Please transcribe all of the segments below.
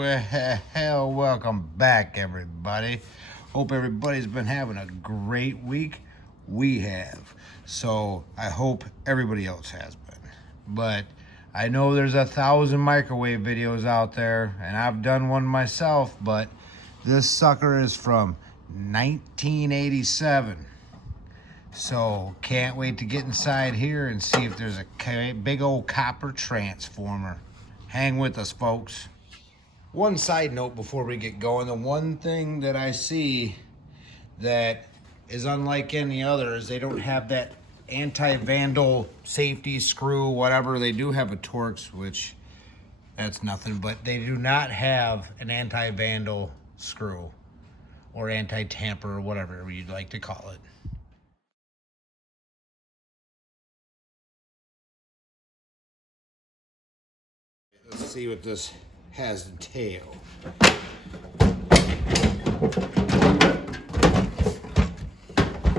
Well, welcome back, everybody. Hope everybody's been having a great week. We have. So I hope everybody else has been. But I know there's 1,000 microwave videos out there, and I've done one myself, but this sucker is from 1987. So can't wait to get inside here and see if there's a big old copper transformer. Hang with us, folks. One side note before we get going, the one thing that I see that is unlike any other is they don't have that anti-vandal safety screw, whatever. They do have a Torx, which that's nothing, but they do not have an anti-vandal screw or anti-tamper or whatever you'd like to call it. Let's see what this has to tail.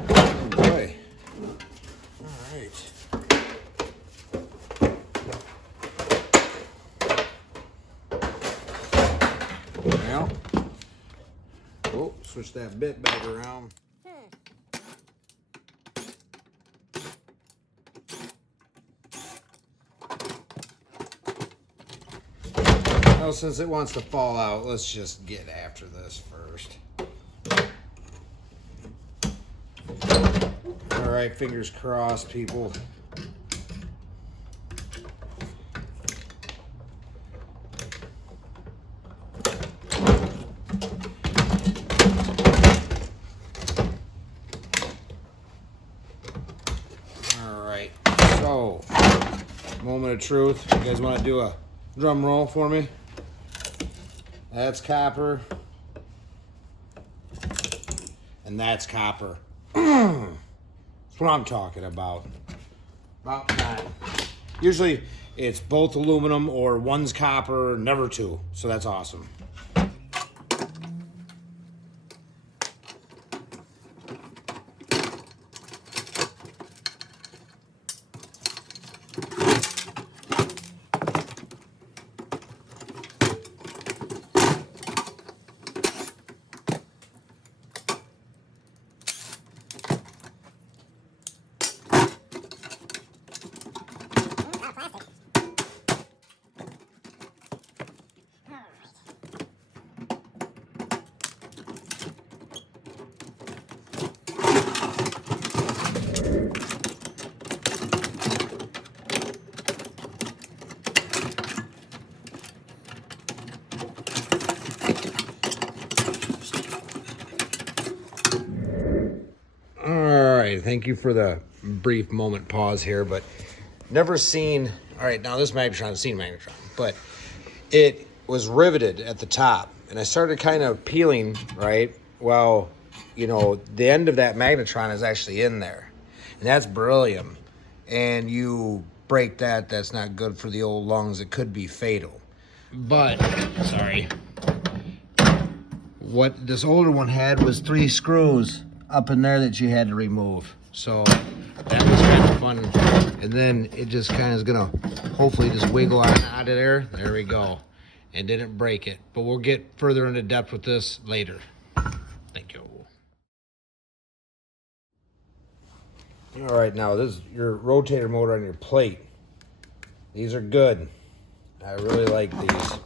Oh boy. All right. Now, oh, switch that bit back around. Well, since it wants to fall out, let's just get after this first. All right, fingers crossed, people. All right, so moment of truth. You guys want to do a drum roll for me? That's copper. And that's copper. That's what I'm talking about. About time. Usually it's both aluminum or one's copper, never two. So that's awesome. Thank you for the brief moment pause here, but never seen. All right, now this Magnetron, I've seen Magnetron, but it was riveted at the top, and I started kind of peeling, right? Well, you know, the end of that Magnetron is actually in there, and that's beryllium, and you break that, that's not good for the old lungs. It could be fatal. But, sorry, what this older one had was 3 screws up in there that you had to remove. So that was kind of fun. And then it just kind of is gonna hopefully just wiggle out of there. There we go. And didn't break it. But we'll get further into depth with this later. Thank you. All right, now this is your rotator motor on your plate. These are good. I really like these.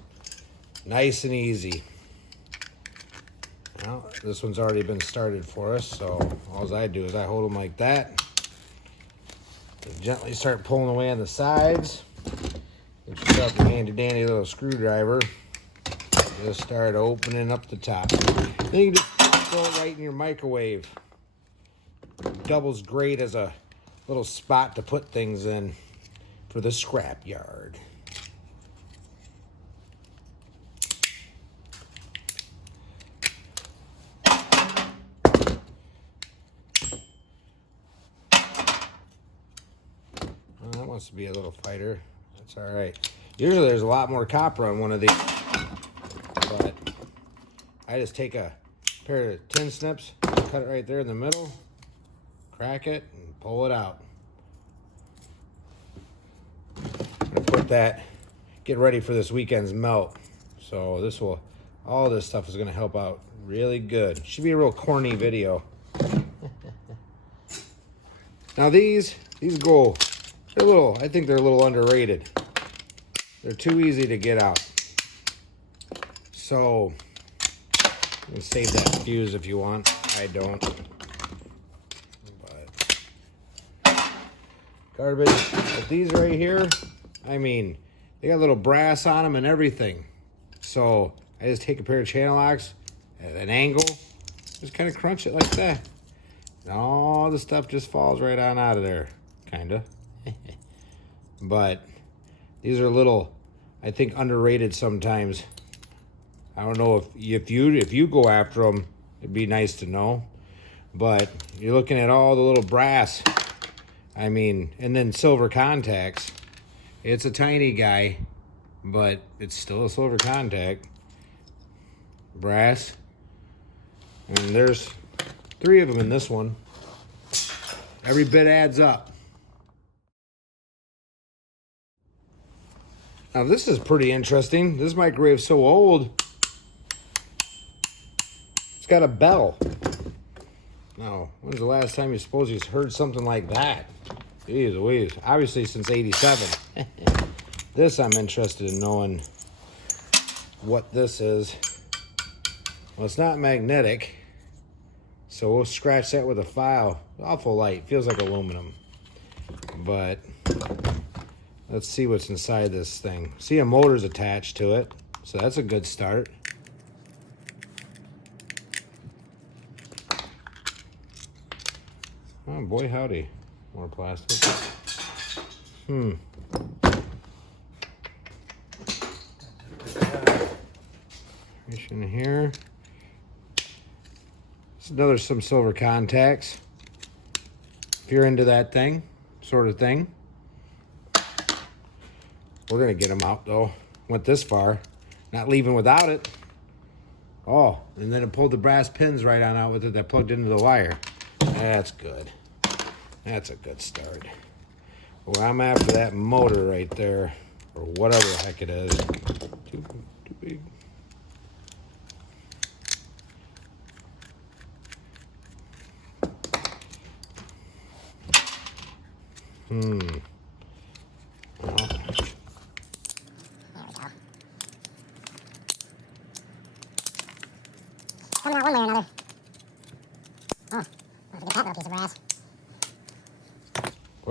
Nice and easy. Well, this one's already been started for us, so all I do is I hold them like that. And gently start pulling away on the sides. Get yourself a handy-dandy little screwdriver. Just start opening up the top. Then you can just throw it right in your microwave. Doubles great as a little spot to put things in for the scrap yard. That wants to be a little fighter. That's all right. Usually there's a lot more copper on one of these, but I just take a pair of tin snips, cut it right there in the middle, crack it, and pull it out. I'm gonna put that, get ready for this weekend's melt. So this will, all this stuff is gonna help out really good. Should be a real corny video. Now these go, they're a little, I think they're a little underrated. They're too easy to get out. So, you can save that fuse if you want. I don't. But garbage. But these right here, I mean, they got little brass on them and everything. So I just take a pair of channel locks at an angle, just kind of crunch it like that. And all the stuff just falls right on out of there, kinda. But these are a little, I think, underrated sometimes. I don't know if you go after them, it'd be nice to know. But you're looking at all the little brass. I mean, and then silver contacts. It's a tiny guy, but it's still a silver contact. Brass. And there's 3 of them in this one. Every bit adds up. Now this is pretty interesting. This microwave's so old, it's got a bell. Now, when's the last time you suppose you heard something like that? Jeez Louise. Obviously since '87. This I'm interested in knowing what this is. Well, it's not magnetic, so we'll scratch that with a file. Awful light, feels like aluminum. But let's see what's inside this thing. See, a motor's attached to it, so that's a good start. Oh boy, howdy. More plastic. Reach in here. Some silver contacts. If you're into that thing, sort of thing. We're gonna get them out though. Went this far, not leaving without it. Oh, and then it pulled the brass pins right on out with it that plugged into the wire. That's good. That's a good start. Well, I'm after that motor right there, or whatever the heck it is. Too big. Well, coming out one way or another. Oh, I forget that little piece of brass.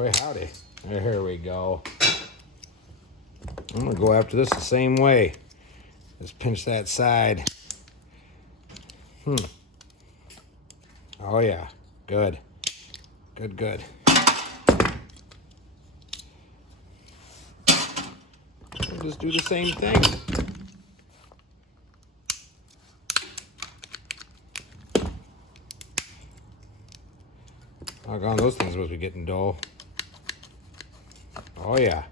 boy, howdy. Here we go. I'm gonna go after this the same way. Just pinch that side. Oh yeah, good. Good. We'll just do the same thing. Doggone, those things must be getting dull. Oh yeah.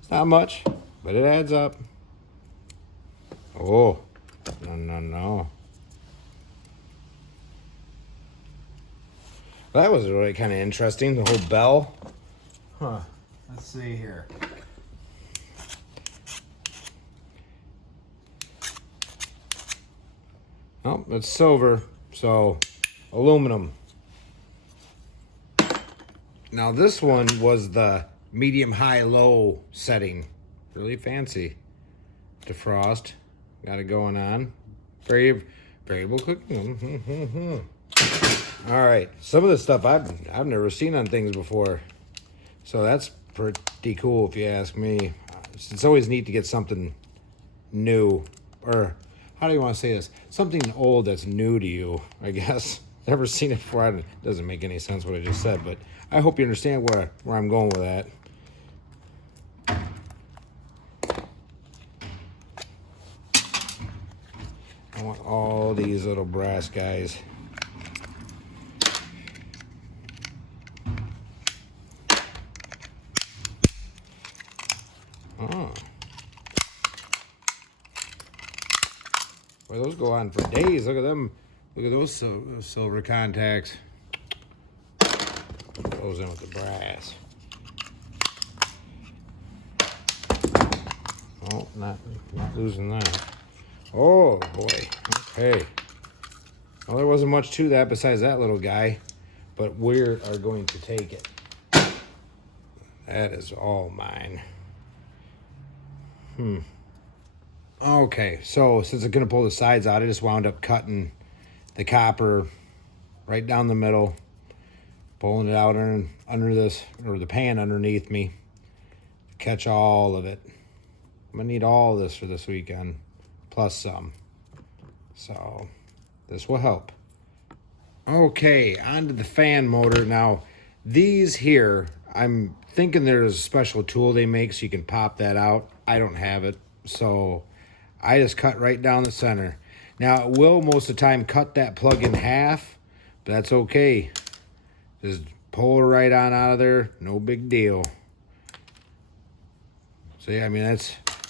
It's not much, but it adds up. Oh, no. That was really kind of interesting, the whole bell. Huh, let's see here. Oh, it's silver, so aluminum. Now this one was the medium, high, low setting. Really fancy. Defrost. Got it going on. Variable cooking. All right, some of this stuff I've never seen on things before, so that's pretty cool if you ask me. It's always neat to get something new, or how do you want to say this? Something old that's new to you, I guess. Never seen it before. It doesn't make any sense what I just said, but I hope you understand where I'm going with that. I want all these little brass guys. Oh. Boy, those go on for days. Look at them. Look at those silver contacts. Goes in with the brass. Oh, not losing that. Oh boy. Okay. Well, there wasn't much to that besides that little guy, but we are going to take it. That is all mine. Okay, so since I'm gonna pull the sides out, I just wound up cutting the copper right down the middle, pulling it out under this, or the pan underneath me, catch all of it. I'm gonna need all this for this weekend, plus some. So this will help. Okay, onto the fan motor. Now, these here, I'm thinking there's a special tool they make so you can pop that out. I don't have it, so I just cut right down the center. Now, it will most of the time cut that plug in half, but that's okay. Just pull it right on out of there, no big deal. So yeah, I mean,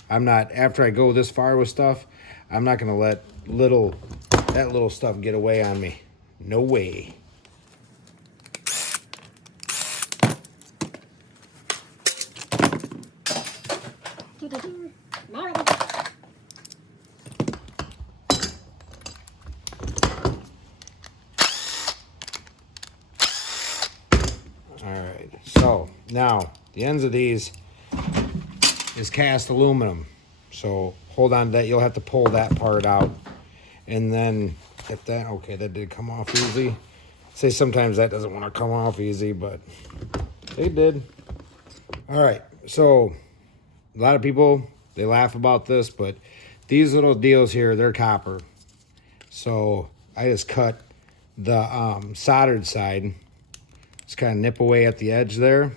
I'm not, after I go this far with stuff, I'm not gonna let that little stuff get away on me. No way. Alright, so now the ends of these is cast aluminum. So hold on to that, you'll have to pull that part out. And then if that, okay, that did come off easy. Say sometimes that doesn't want to come off easy, but it did. Alright, so a lot of people, they laugh about this, but these little deals here, they're copper. So I just cut the soldered side. Just kind of nip away at the edge there.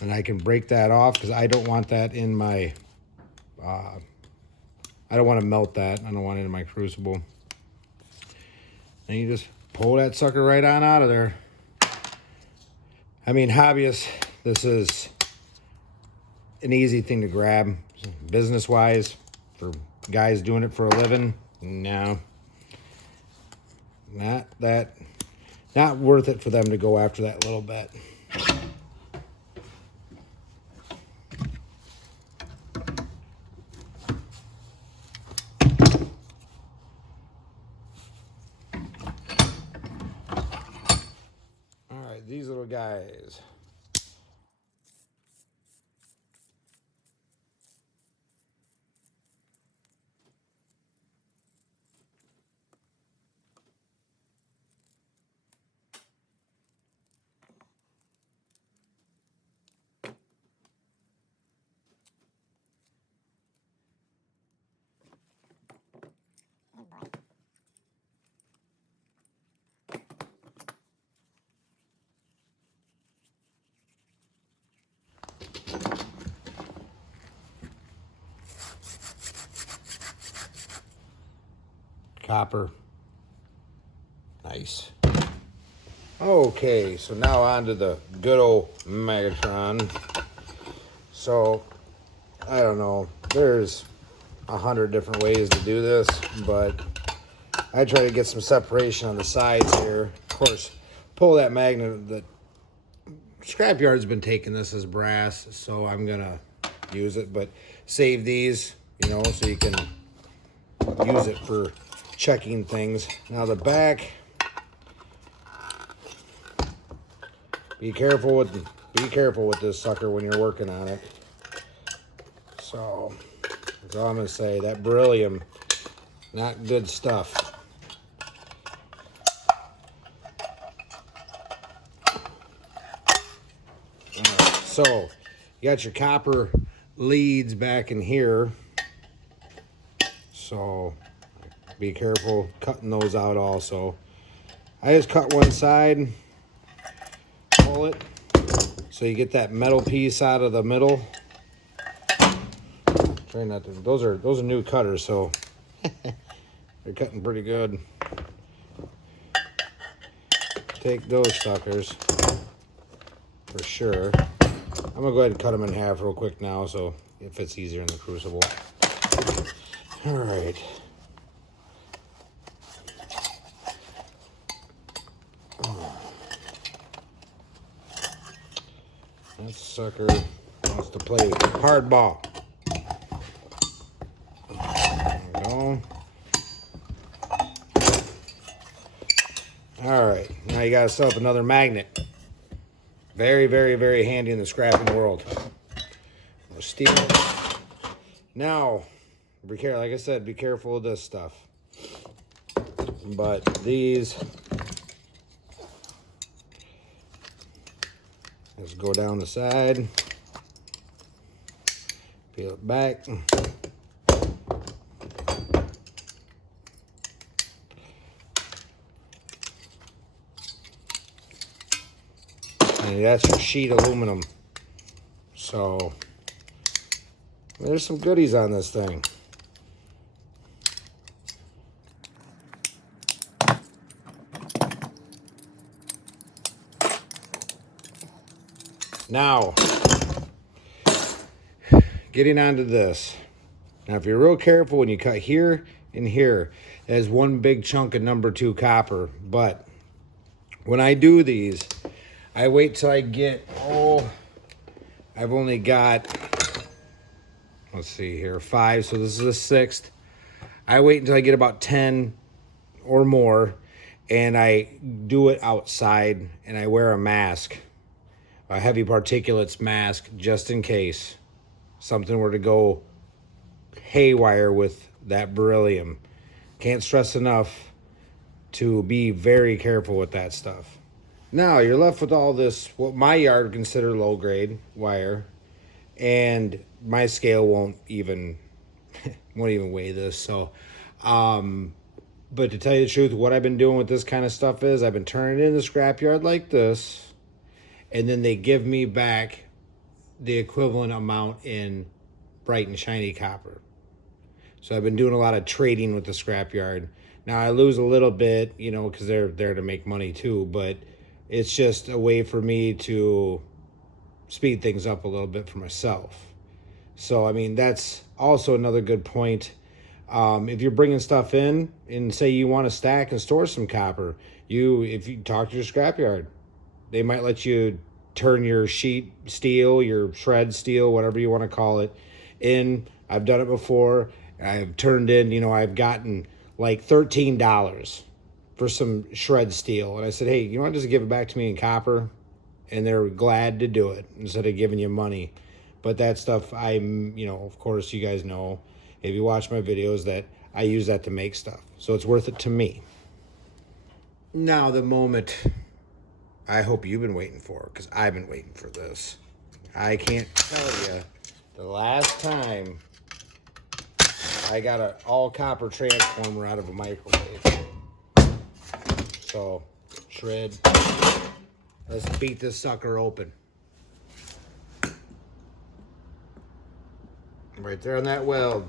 And I can break that off because I don't want that in my, I don't want to melt that. I don't want it in my crucible. And you just pull that sucker right on out of there. I mean, hobbyists, this is an easy thing to grab. Business-wise, for guys doing it for a living, no. Not worth it for them to go after that little bit. All right, these little guys. Copper. Nice. Okay, so now on to the good old Magnetron. So, I don't know. There's 100 different ways to do this, but I try to get some separation on the sides here. Of course, pull that magnet. The scrapyard's been taking this as brass, so I'm gonna use it, but save these, you know, so you can use it for checking things. Now the back, be careful with this sucker when you're working on it. So that's all I'm gonna say. That beryllium, not good stuff. Right, so you got your copper leads back in here, so be careful cutting those out also. I just cut one side, pull it, so you get that metal piece out of the middle. Try not to, those are new cutters, so they're cutting pretty good. Take those suckers for sure. I'm gonna go ahead and cut them in half real quick now, so it fits easier in the crucible. All right. sucker wants to play hardball. There we go. All right, now you got yourself another magnet. Very, very, very handy in the scrapping world. Steel. Now, be careful. Like I said, be careful of this stuff. But these, let's go down the side, peel it back. And that's your sheet aluminum. So there's some goodies on this thing. Now, getting onto this. Now, if you're real careful when you cut here and here, there's one big chunk of number 2 copper. But when I do these, I wait till I get, I've only got, let's see here, 5. So this is the 6th. I wait until I get about 10 or more, and I do it outside, and I wear a mask, a heavy particulates mask, just in case something were to go haywire with that beryllium. Can't stress enough to be very careful with that stuff. Now you're left with all this, what my yard would consider low grade wire, and my scale won't even weigh this. So, but to tell you the truth, what I've been doing with this kind of stuff is I've been turning it in the scrapyard like this, and then they give me back the equivalent amount in bright and shiny copper. So I've been doing a lot of trading with the scrapyard. Now I lose a little bit, you know, because they're there to make money too, but it's just a way for me to speed things up a little bit for myself. So, I mean, that's also another good point. If you're bringing stuff in and say you want to stack and store some copper, if you talk to your scrapyard, they might let you turn your sheet steel, your shred steel, whatever you want to call it, in. I've done it before. I've turned in, you know, I've gotten like $13 for some shred steel. And I said, hey, you want to just give it back to me in copper? And they're glad to do it instead of giving you money. But that stuff, you know, of course, you guys know, if you watch my videos, that I use that to make stuff. So it's worth it to me. Now, the moment I hope you've been waiting for, because I've been waiting for this. I can't tell you the last time I got an all copper transformer out of a microwave. So, shred. Let's beat this sucker open. Right there on that weld.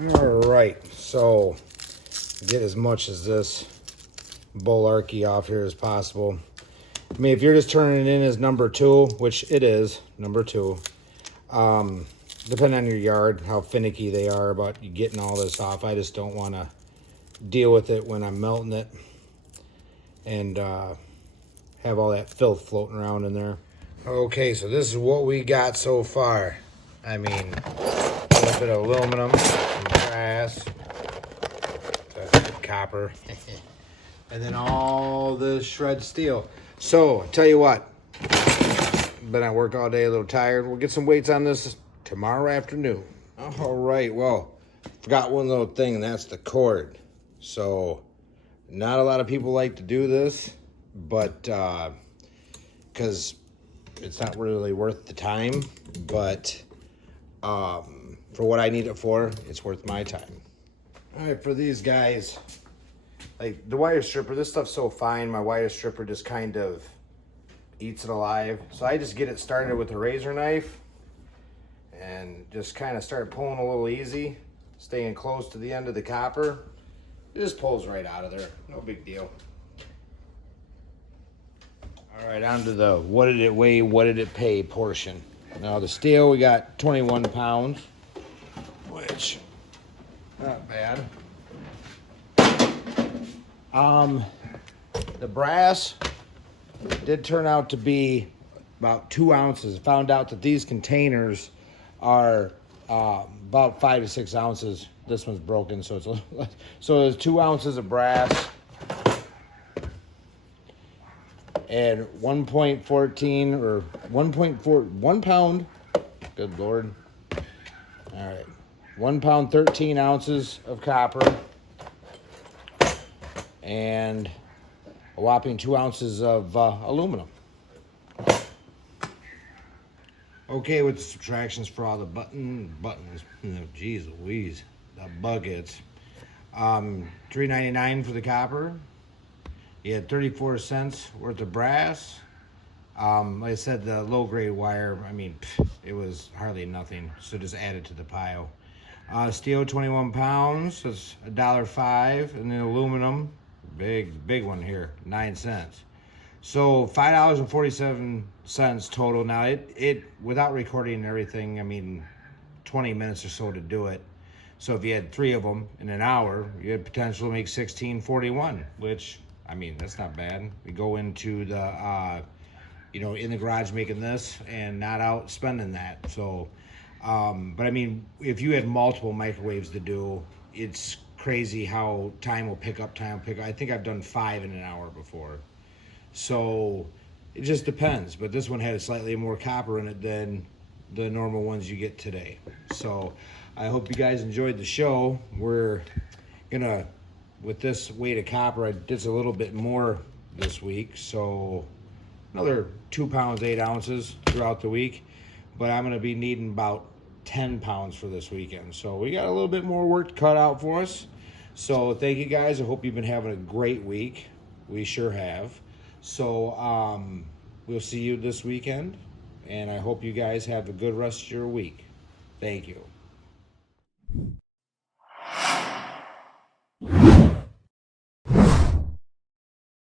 All right, so get as much as this bullarchy off here as possible. I mean, if you're just turning it in as number 2, which it is number 2, depending on your yard, how finicky they are about you getting all this off. I just don't want to deal with it when I'm melting it and have all that filth floating around in there. Okay, so this is what we got so far. I mean, a little bit of aluminum, some brass, copper, and then all this shred steel. So, tell you what, been at work all day, a little tired. We'll get some weights on this tomorrow afternoon. All right, well, forgot one little thing, and that's the cord. So, not a lot of people like to do this, but because it's not really worth the time, but for what I need it for, it's worth my time. All right, for these guys, like the wire stripper, this stuff's so fine, my wire stripper just kind of eats it alive. So I just get it started with a razor knife and just kind of start pulling a little easy, staying close to the end of the copper. It just pulls right out of there, no big deal. All right, on to the what did it weigh, what did it pay portion. Now the steel, we got 21 pounds, which not bad. The brass did turn out to be about 2 ounces. Found out that these containers are about 5 to 6 ounces. This one's broken, so it's a little, so there's 2 ounces of brass and 1.14 or 1 pound. Good Lord. All right. 1 pound, 13 ounces of copper, and a whopping 2 ounces of aluminum. Okay, with the subtractions for all the buttons, geez Louise, the buckets. $3.99 for the copper. You had 34 cents worth of brass. Like I said, the low grade wire, I mean, it was hardly nothing, so just add it to the pile. Steel, 21 pounds, that's $1.05, and then aluminum, big one here, 9 cents. So $5.47 total. Now it without recording and everything, I mean, 20 minutes or so to do it. So if you had 3 of them in an hour, you had potential to make $16.41, which, I mean, that's not bad. We go into the in the garage making this and not out spending that. So but I mean, if you had multiple microwaves to do, it's crazy how time will pick up. I think I've done 5 in an hour before. So it just depends. But this one had slightly more copper in it than the normal ones you get today. So I hope you guys enjoyed the show. We're gonna, with this weight of copper, I did a little bit more this week. So another 2 pounds, 8 ounces throughout the week. But I'm gonna be needing about 10 pounds for this weekend. So we got a little bit more work cut out for us. So thank you guys. I hope you've been having a great week. We sure have. So we'll see you this weekend, and I hope you guys have a good rest of your week. Thank you.